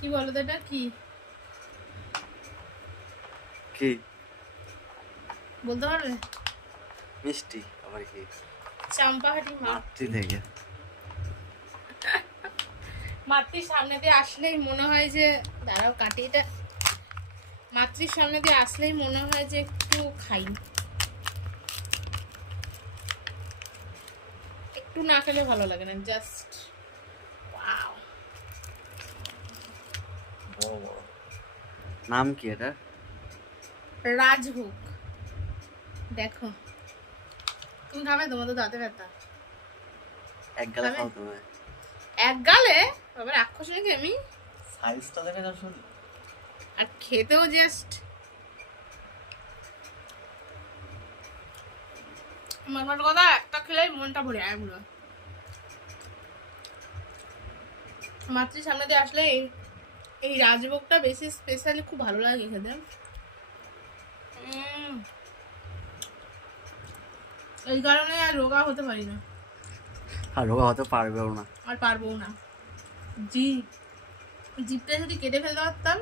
কি বলো তো এটা কি কি বলতে পারবে? মিষ্টি আবার কি? চাম্পাহাটি মাতৃ থেকে। মাতৃর সামনে দিয়ে আসলেই মনে হয় যে দাঁড়াও কাটি এটা। মাতৃর সামনে দিয়ে আসলেই মনে হয় যে একটু খাই, একটু না খেলে ভালো লাগে না। Just wow. বড় বড়। নাম কি এটা? রাজভোগ। দেখো তুমি খাবে? তোমার তো দাঁতে ব্যথা। এক গালে খাবে খাও তুমি। এক গালে? বাবা রাক্ষস নাকি আমি? সাইজটা দেখে যাও শুধু। আর খেতেও জাস্ট আমার কথা একটা খেলেই মনটা ভরে যায় পুরো। মাতৃর সামনে দিয়ে আসলে এই রাজভোগটা বেশি স্পেশালি খুব ভালো লাগে খেতে। এই কারণে আর রোগা হতে পারি না, আর রোগা হতে পারবেও না। আর পারবো না। জিভটা যদি কেটে ফেলতে পারতাম